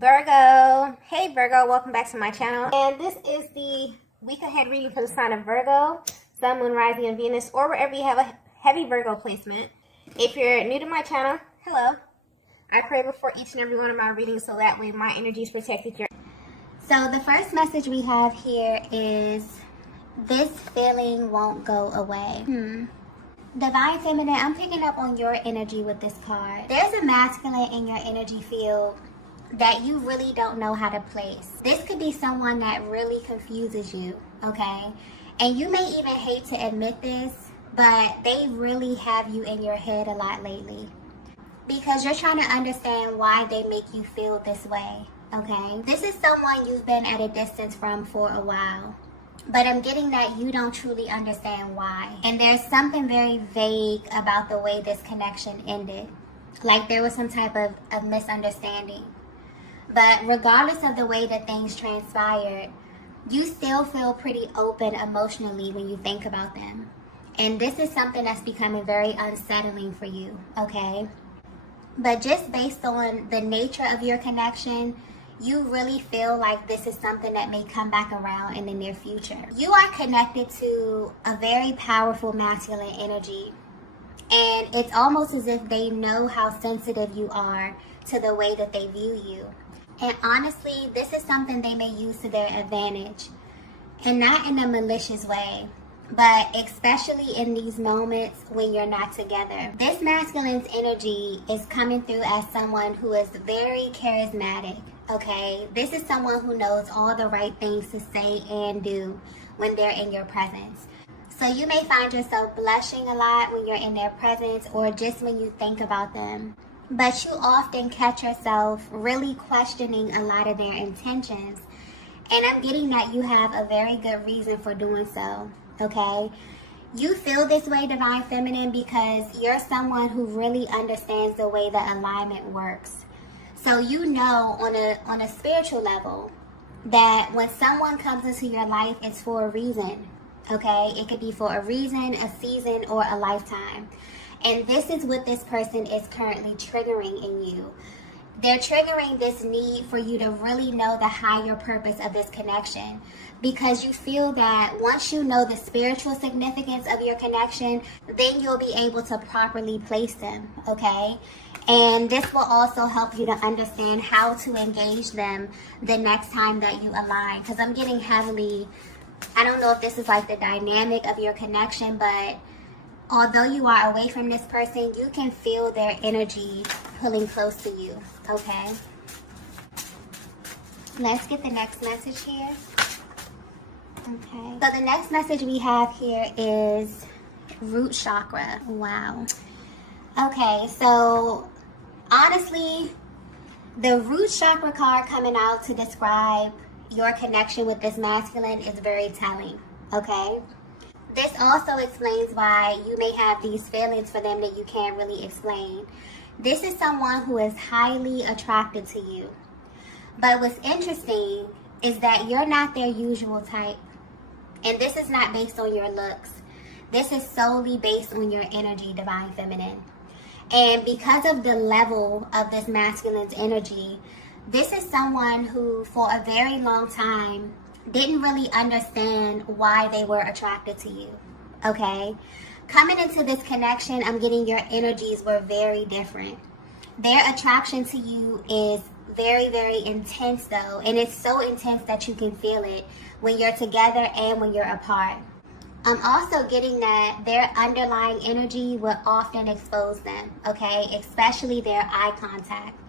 Virgo. Hey Virgo, welcome back to my channel. And this is the week ahead reading for the sign of Virgo, Sun, Moon, Rising, and Venus, or wherever you have a heavy Virgo placement. If you're new to my channel, hello. I pray before each and every one of my readings so that way my energy is protected. So the first message we have here is, this feeling won't go away. Divine Feminine, I'm picking up on your energy with this card. There's a masculine in your energy field that you really don't know how to place. This could be someone that really confuses you, okay? And you may even hate to admit this, but they really have you in your head a lot lately, because you're trying to understand why they make you feel this way, okay? This is someone you've been at a distance from for a while, but I'm getting that you don't truly understand why. And there's something very vague about the way this connection ended. Like there was some type of misunderstanding. But regardless of the way that things transpired, you still feel pretty open emotionally when you think about them. And this is something that's becoming very unsettling for you, okay? But just based on the nature of your connection, you really feel like this is something that may come back around in the near future. You are connected to a very powerful masculine energy. And it's almost as if they know how sensitive you are to the way that they view you. And honestly, this is something they may use to their advantage. And not in a malicious way, but especially in these moments when you're not together. This masculine's energy is coming through as someone who is very charismatic, okay? This is someone who knows all the right things to say and do when they're in your presence. So you may find yourself blushing a lot when you're in their presence or just when you think about them. But you often catch yourself really questioning a lot of their intentions. And I'm getting that you have a very good reason for doing so, okay? You feel this way, Divine Feminine, because you're someone who really understands the way that alignment works. So you know on a spiritual level that when someone comes into your life, it's for a reason, okay? It could be for a reason, a season, or a lifetime. And this is what this person is currently triggering in you. They're triggering this need for you to really know the higher purpose of this connection, because you feel that once you know the spiritual significance of your connection, then you'll be able to properly place them, okay? And this will also help you to understand how to engage them the next time that you align. Because I'm getting heavily, I don't know if this is like the dynamic of your connection, but although you are away from this person, you can feel their energy pulling close to you, okay? Let's get the next message here. Okay, so the next message we have here is root chakra. Wow. Okay, so honestly, the root chakra card coming out to describe your connection with this masculine is very telling, okay? This also explains why you may have these feelings for them that you can't really explain. This is someone who is highly attracted to you. But what's interesting is that you're not their usual type. And this is not based on your looks. This is solely based on your energy, Divine Feminine. And because of the level of this masculine's energy, this is someone who for a very long time didn't really understand why they were attracted to you, okay? Coming into this connection, I'm getting your energies were very different. Their attraction to you is very, very intense though, and it's so intense that you can feel it when you're together and when you're apart. I'm also getting that their underlying energy will often expose them, okay? Especially their eye contact.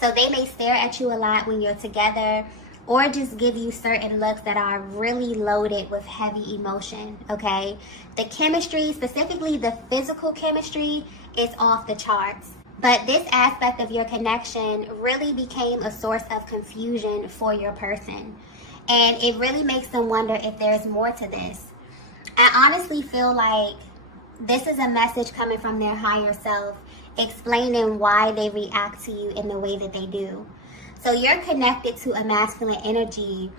So they may stare at you a lot when you're together, or just give you certain looks that are really loaded with heavy emotion, okay? The chemistry, specifically the physical chemistry, is off the charts. But this aspect of your connection really became a source of confusion for your person. And it really makes them wonder if there's more to this. I honestly feel like this is a message coming from their higher self, explaining why they react to you in the way that they do. So you're connected to a masculine energy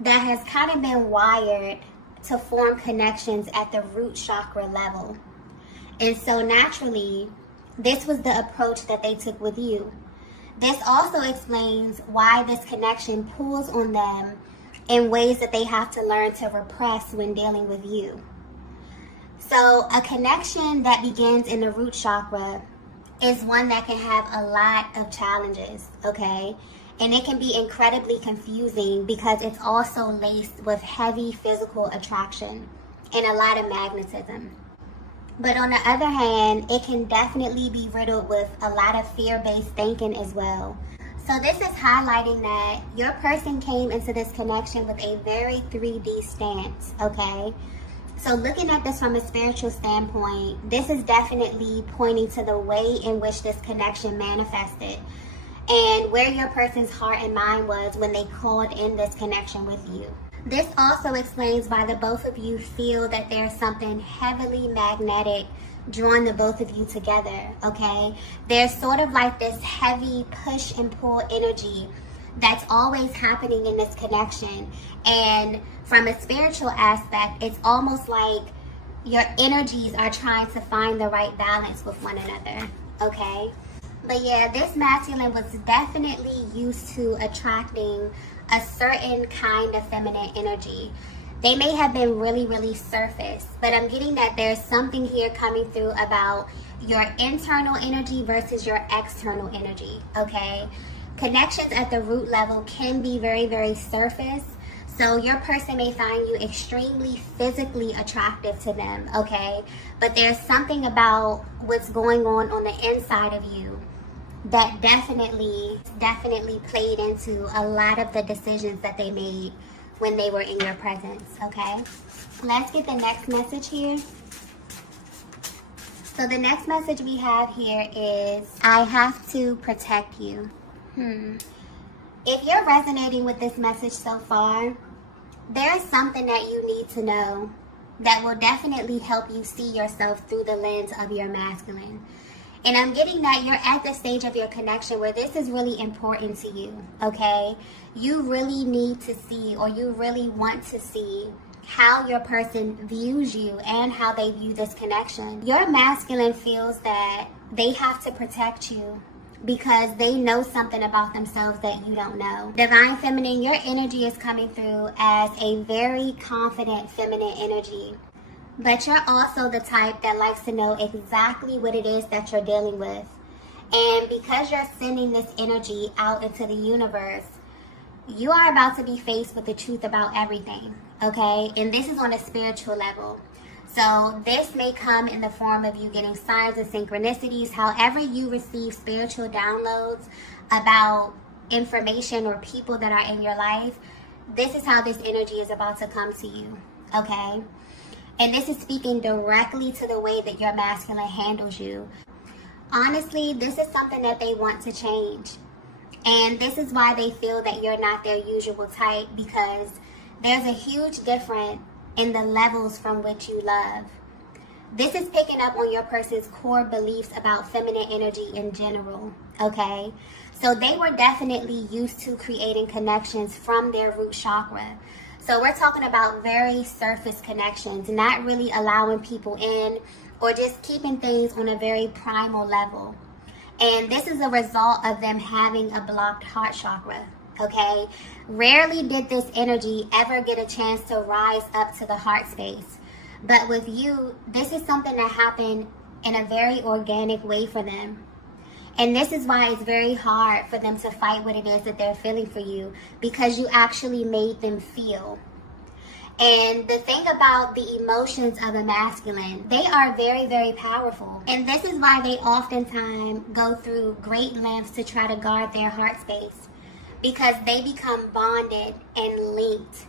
that has kind of been wired to form connections at the root chakra level. And so naturally, this was the approach that they took with you. This also explains why this connection pulls on them in ways that they have to learn to repress when dealing with you. So a connection that begins in the root chakra is one that can have a lot of challenges, okay? And it can be incredibly confusing because it's also laced with heavy physical attraction and a lot of magnetism. But on the other hand, it can definitely be riddled with a lot of fear-based thinking as well. So this is highlighting that your person came into this connection with a very 3D stance, okay? So looking at this from a spiritual standpoint, this is definitely pointing to the way in which this connection manifested and where your person's heart and mind was when they called in this connection with you. This also explains why the both of you feel that there's something heavily magnetic drawing the both of you together, okay? There's sort of like this heavy push and pull energy that's always happening in this connection. And from a spiritual aspect, it's almost like your energies are trying to find the right balance with one another, okay? But yeah, this masculine was definitely used to attracting a certain kind of feminine energy. They may have been really, really surface, but I'm getting that there's something here coming through about your internal energy versus your external energy, okay? Connections at the root level can be very, very surface. So your person may find you extremely physically attractive to them, okay? But there's something about what's going on the inside of you that definitely played into a lot of the decisions that they made when they were in your presence, okay? Let's get the next message here. So the next message we have here is, I have to protect you. If you're resonating with this message so far, there is something that you need to know that will definitely help you see yourself through the lens of your masculine. And I'm getting that you're at the stage of your connection where this is really important to you, okay? You really need to see, or you really want to see, how your person views you and how they view this connection. Your masculine feels that they have to protect you because they know something about themselves that you don't know. Divine Feminine, your energy is coming through as a very confident feminine energy. But you're also the type that likes to know exactly what it is that you're dealing with. And because you're sending this energy out into the universe, you are about to be faced with the truth about everything, okay? And this is on a spiritual level. So this may come in the form of you getting signs and synchronicities. However you receive spiritual downloads about information or people that are in your life, this is how this energy is about to come to you, okay? And this is speaking directly to the way that your masculine handles you. Honestly, this is something that they want to change. And this is why they feel that you're not their usual type, because there's a huge difference in the levels from which you love. This is picking up on your person's core beliefs about feminine energy in general, okay? So they were definitely used to creating connections from their root chakra. So we're talking about very surface connections, not really allowing people in or just keeping things on a very primal level. And this is a result of them having a blocked heart chakra, okay? Rarely did this energy ever get a chance to rise up to the heart space. But with you, this is something that happened in a very organic way for them. And this is why it's very hard for them to fight what it is that they're feeling for you, because you actually made them feel. And the thing about the emotions of a masculine, they are very, very powerful. And this is why they oftentimes go through great lengths to try to guard their heart space, because they become bonded and linked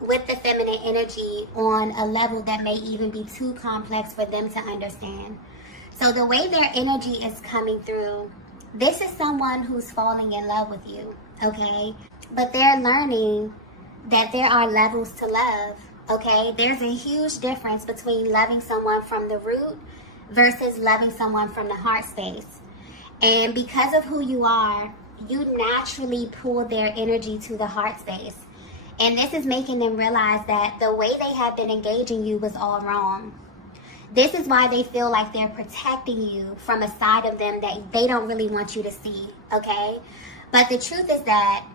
with the feminine energy on a level that may even be too complex for them to understand. So the way their energy is coming through, this is someone who's falling in love with you, okay? But they're learning that there are levels to love, okay? There's a huge difference between loving someone from the root versus loving someone from the heart space. And because of who you are, you naturally pull their energy to the heart space. And this is making them realize that the way they have been engaging you was all wrong. This is why they feel like they're protecting you from a side of them that they don't really want you to see, okay? But the truth is that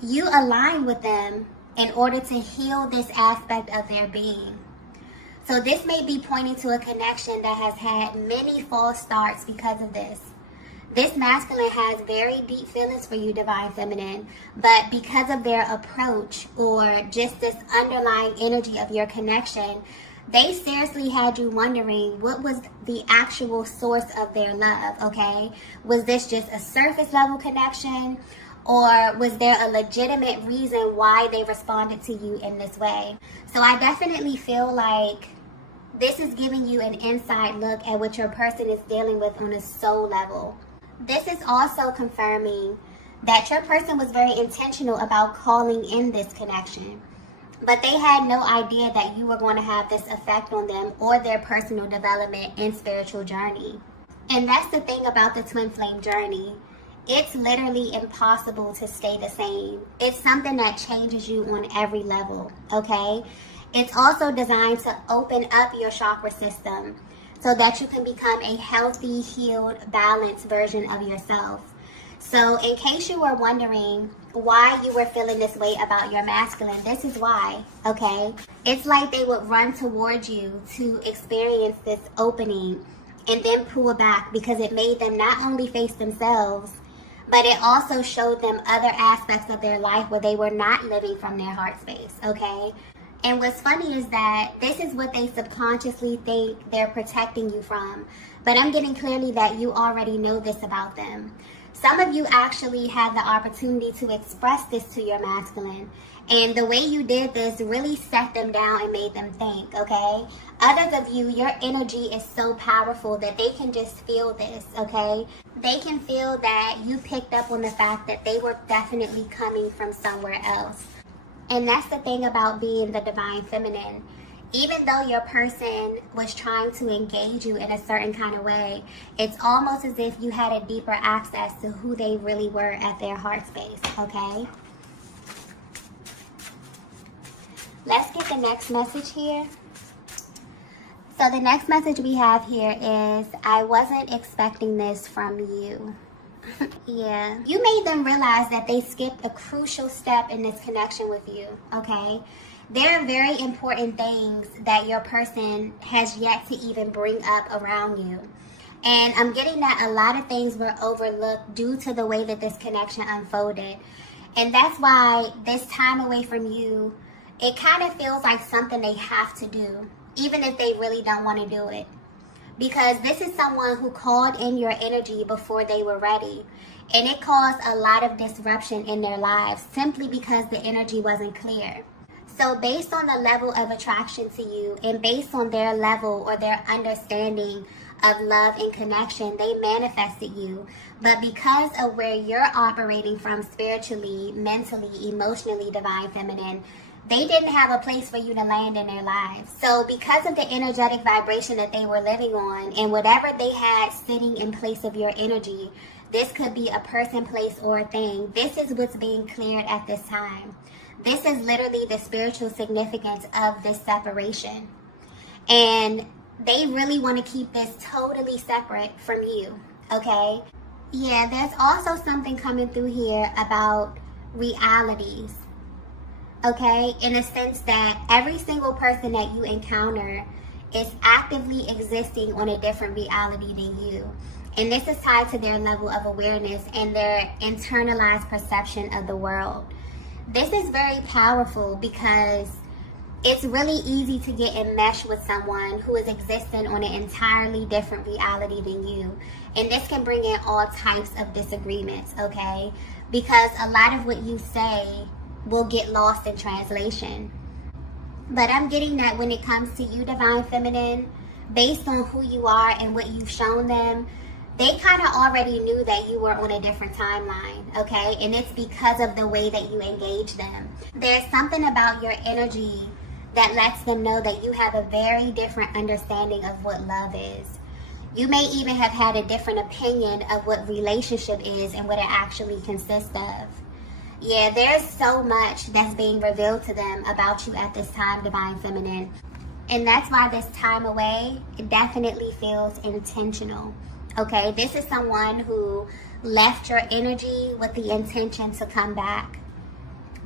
you align with them in order to heal this aspect of their being. So this may be pointing to a connection that has had many false starts because of this. This masculine has very deep feelings for you, Divine Feminine, but because of their approach or just this underlying energy of your connection, they seriously had you wondering what was the actual source of their love, okay? Was this just a surface level connection, or was there a legitimate reason why they responded to you in this way? So I definitely feel like this is giving you an inside look at what your person is dealing with on a soul level. This is also confirming that your person was very intentional about calling in this connection, but they had no idea that you were going to have this effect on them or their personal development and spiritual journey. And that's the thing about the twin flame journey. It's literally impossible to stay the same. It's something that changes you on every level, okay? It's also designed to open up your chakra system so that you can become a healthy, healed, balanced version of yourself. So in case you were wondering why you were feeling this way about your masculine, this is why, okay? It's like they would run towards you to experience this opening and then pull back because it made them not only face themselves, but it also showed them other aspects of their life where they were not living from their heart space, okay? And what's funny is that this is what they subconsciously think they're protecting you from. But I'm getting clearly that you already know this about them. Some of you actually had the opportunity to express this to your masculine. And the way you did this really set them down and made them think, okay? Others of you, your energy is so powerful that they can just feel this, okay? They can feel that you picked up on the fact that they were definitely coming from somewhere else. And that's the thing about being the Divine Feminine. Even though your person was trying to engage you in a certain kind of way, it's almost as if you had a deeper access to who they really were at their heart space, okay? Let's get the next message here. So the next message we have here is, I wasn't expecting this from you. Yeah. You made them realize that they skipped a crucial step in this connection with you, okay? There are very important things that your person has yet to even bring up around you. And I'm getting that a lot of things were overlooked due to the way that this connection unfolded. And that's why this time away from you, it kind of feels like something they have to do, even if they really don't want to do it. Because this is someone who called in your energy before they were ready. And it caused a lot of disruption in their lives simply because the energy wasn't clear. So based on the level of attraction to you and based on their level or their understanding of love and connection, they manifested you. But because of where you're operating from spiritually, mentally, emotionally, Divine Feminine, they didn't have a place for you to land in their lives. So because of the energetic vibration that they were living on and whatever they had sitting in place of your energy, this could be a person, place, or a thing. This is what's being cleared at this time. This is literally the spiritual significance of this separation. And they really want to keep this totally separate from you, okay? Yeah, there's also something coming through here about realities. Okay, in a sense that every single person that you encounter is actively existing on a different reality than you. And this is tied to their level of awareness and their internalized perception of the world. This is very powerful because it's really easy to get enmeshed with someone who is existing on an entirely different reality than you. And this can bring in all types of disagreements, okay? Because a lot of what you say will get lost in translation. But I'm getting that when it comes to you, Divine Feminine, based on who you are and what you've shown them, they kind of already knew that you were on a different timeline, okay? And it's because of the way that you engage them. There's something about your energy that lets them know that you have a very different understanding of what love is. You may even have had a different opinion of what relationship is and what it actually consists of. Yeah, there's so much that's being revealed to them about you at this time, Divine Feminine. And that's why this time away, it definitely feels intentional. Okay, this is someone who left your energy with the intention to come back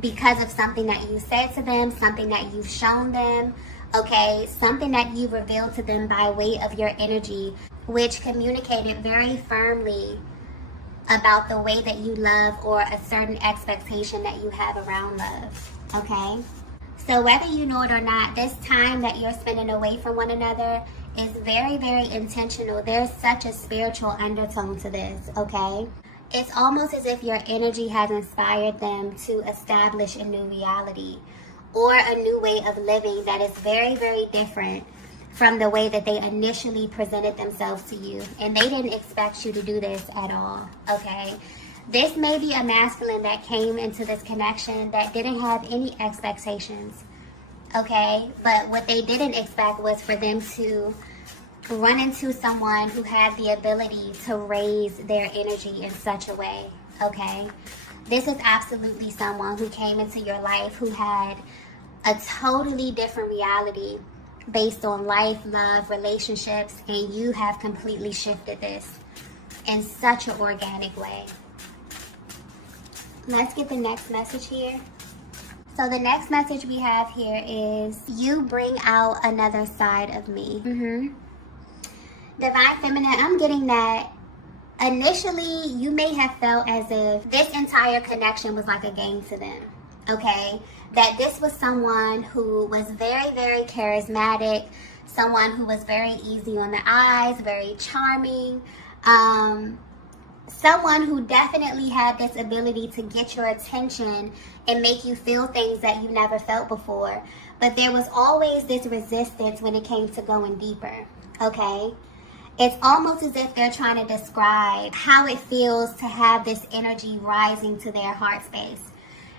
because of something that you said to them, something that you've shown them, okay, something that you revealed to them by way of your energy, which communicated very firmly about the way that you love or a certain expectation that you have around love, okay? So whether you know it or not, this time that you're spending away from one another is very, very intentional. There's such a spiritual undertone to this, okay? It's almost as if your energy has inspired them to establish a new reality or a new way of living that is very, very different from the way that they initially presented themselves to you. And they didn't expect you to do this at all, okay? This may be a masculine that came into this connection that didn't have any expectations, okay? But what they didn't expect was for them to run into someone who had the ability to raise their energy in such a way, okay? This is absolutely someone who came into your life who had a totally different reality based on life, love, relationships, and you have completely shifted this in such an organic way. Let's get the next message here. So the next message we have here is, you bring out another side of me. Divine Feminine, I'm getting that initially you may have felt as if this entire connection was like a game to them, okay? That this was someone who was very, very charismatic, someone who was very easy on the eyes, very charming, someone who definitely had this ability to get your attention and make you feel things that you never felt before. But there was always this resistance when it came to going deeper, okay? It's almost as if they're trying to describe how it feels to have this energy rising to their heart space.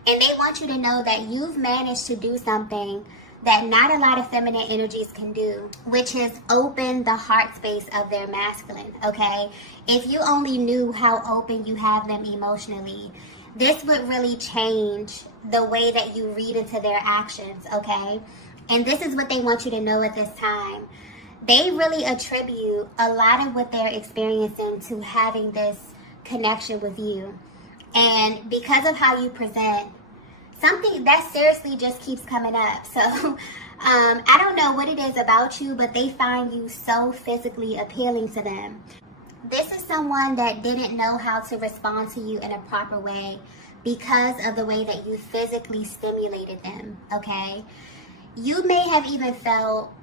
And they want you to know that you've managed to do something that not a lot of feminine energies can do, which is open the heart space of their masculine, okay? If you only knew how open you have them emotionally, this would really change the way that you read into their actions, okay? And this is what they want you to know at this time. They really attribute a lot of what they're experiencing to having this connection with you. And because of how you present, something that seriously just keeps coming up. So I don't know what it is about you, but they find you so physically appealing to them. This is someone that didn't know how to respond to you in a proper way because of the way that you physically stimulated them, okay? You may have even felt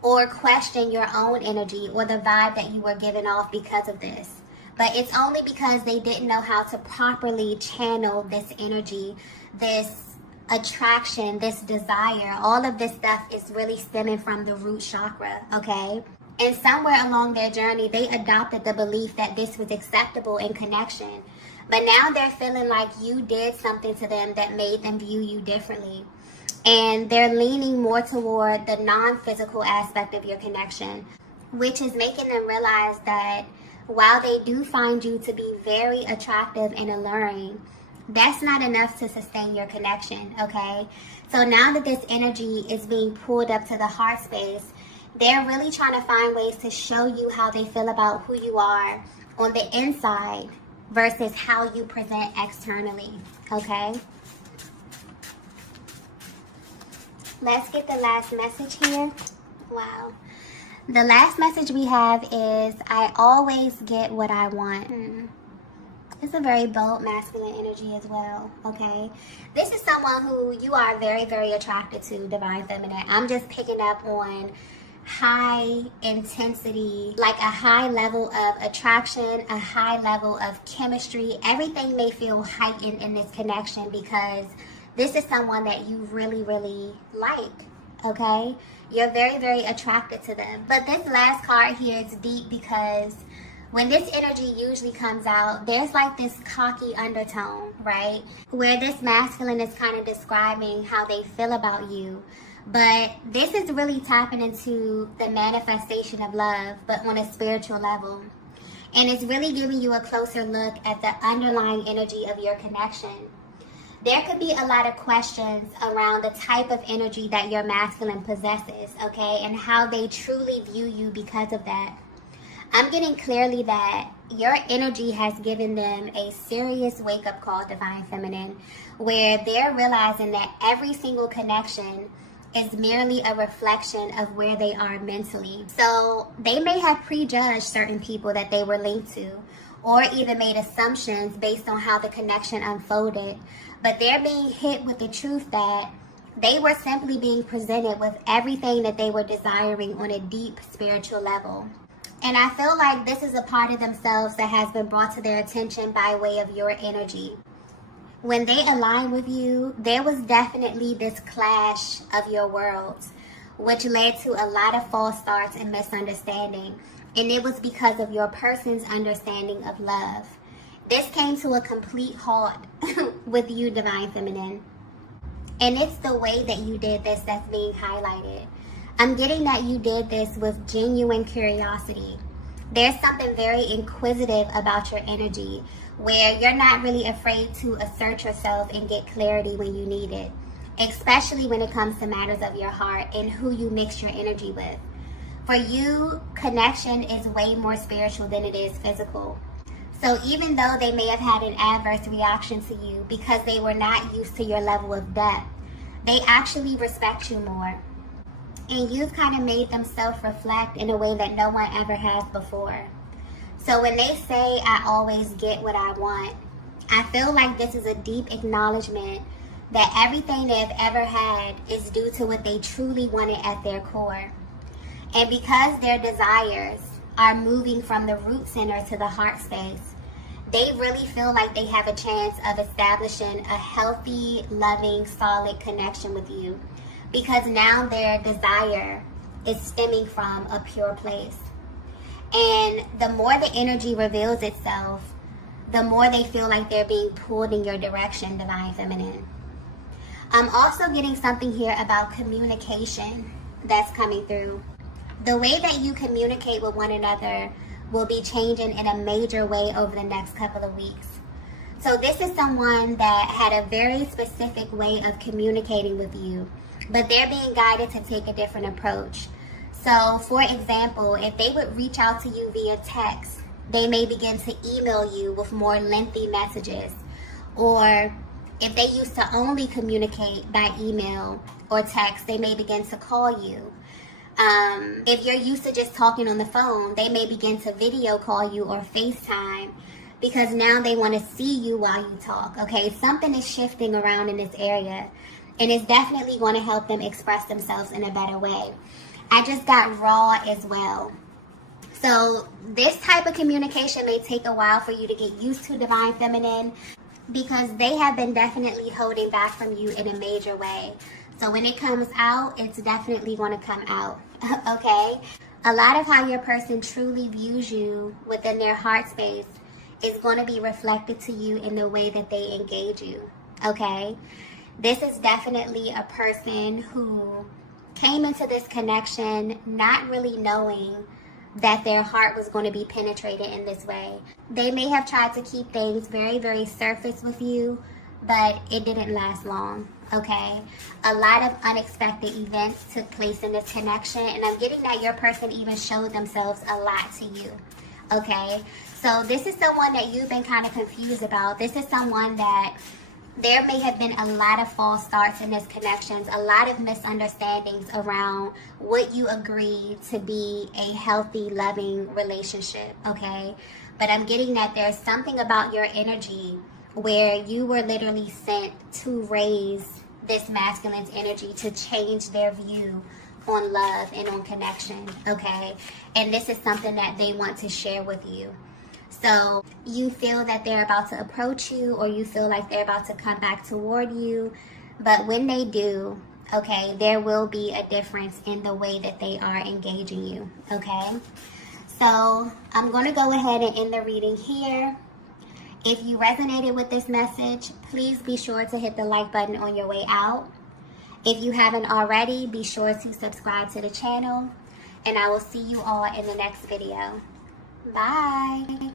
or questioned your own energy or the vibe that you were giving off because of this. But it's only because they didn't know how to properly channel this energy, this attraction, this desire. All of this stuff is really stemming from the root chakra, okay? And somewhere along their journey, they adopted the belief that this was acceptable in connection. But now they're feeling like you did something to them that made them view you differently. And they're leaning more toward the non-physical aspect of your connection, which is making them realize that while they do find you to be very attractive and alluring, that's not enough to sustain your connection, okay? So now that this energy is being pulled up to the heart space, they're really trying to find ways to show you how they feel about who you are on the inside versus how you present externally, okay? Let's get the last message here. Wow. The last message we have is, I always get what I want. It's a very bold masculine energy as well, okay? This is someone who you are very, very attracted to, Divine Feminine. I'm just picking up on high intensity, like a high level of attraction, a high level of chemistry. Everything may feel heightened in this connection because this is someone that you really, really like, okay? You're very, very attracted to them. But this last card here is deep because when this energy usually comes out, there's like this cocky undertone, right? Where this masculine is kind of describing how they feel about you. But this is really tapping into the manifestation of love, but on a spiritual level. And it's really giving you a closer look at the underlying energy of your connection. there could be a lot of questions around the type of energy that your masculine possesses, okay, and how they truly view you because of that. I'm getting clearly that your energy has given them a serious wake-up call, Divine Feminine, where they're realizing that every single connection is merely a reflection of where they are mentally. So they may have prejudged certain people that they were linked to, or even made assumptions based on how the connection unfolded. But they're being hit with the truth that they were simply being presented with everything that they were desiring on a deep spiritual level. And I feel like this is a part of themselves that has been brought to their attention by way of your energy. When they align with you, there was definitely this clash of your worlds, which led to a lot of false starts and misunderstanding. And it was because of your person's understanding of love. This came to a complete halt with you, Divine Feminine. And it's the way that you did this that's being highlighted. I'm getting that you did this with genuine curiosity. There's something very inquisitive about your energy, where you're not really afraid to assert yourself and get clarity when you need it, especially when it comes to matters of your heart and who you mix your energy with. For you, connection is way more spiritual than it is physical. So even though they may have had an adverse reaction to you because they were not used to your level of depth, they actually respect you more. And you've kind of made them self-reflect in a way that no one ever has before. So when they say, I always get what I want, I feel like this is a deep acknowledgement that everything they've ever had is due to what they truly wanted at their core. And because their desires are moving from the root center to the heart space, they really feel like they have a chance of establishing a healthy, loving, solid connection with you. Because now their desire is stemming from a pure place. And the more the energy reveals itself, the more they feel like they're being pulled in your direction, Divine Feminine. I'm also getting something here about communication that's coming through. The way that you communicate with one another will be changing in a major way over the next couple of weeks. So this is someone that had a very specific way of communicating with you, but they're being guided to take a different approach. So, for example, if they would reach out to you via text, they may begin to email you with more lengthy messages. Or if they used to only communicate by email or text, they may begin to call you. If you're used to just talking on the phone, they may begin to video call you or FaceTime, because now they want to see you while you talk. Okay, something is shifting around in this area. And it's definitely going to help them express themselves in a better way. I just got raw as well. So this type of communication may take a while for you to get used to, Divine Feminine, because they have been definitely holding back from you in a major way. So when it comes out, it's definitely going to come out. Okay? A lot of how your person truly views you within their heart space is going to be reflected to you in the way that they engage you. Okay? This is definitely a person who came into this connection not really knowing that their heart was going to be penetrated in this way. They may have tried to keep things very, very surface with you, but it didn't last long, okay? A lot of unexpected events took place in this connection, and I'm getting that your person even showed themselves a lot to you, okay? So this is someone that you've been kind of confused about. This is someone that there may have been a lot of false starts in this connections, a lot of misunderstandings around what you agree to be a healthy, loving relationship, okay? But I'm getting that there's something about your energy where you were literally sent to raise this masculine's energy to change their view on love and on connection, okay? And this is something that they want to share with you. So you feel that they're about to approach you, or you feel like they're about to come back toward you. But when they do, okay, there will be a difference in the way that they are engaging you, okay? So I'm going to go ahead and end the reading here. If you resonated with this message, please be sure to hit the like button on your way out. If you haven't already, be sure to subscribe to the channel. And I will see you all in the next video. Bye.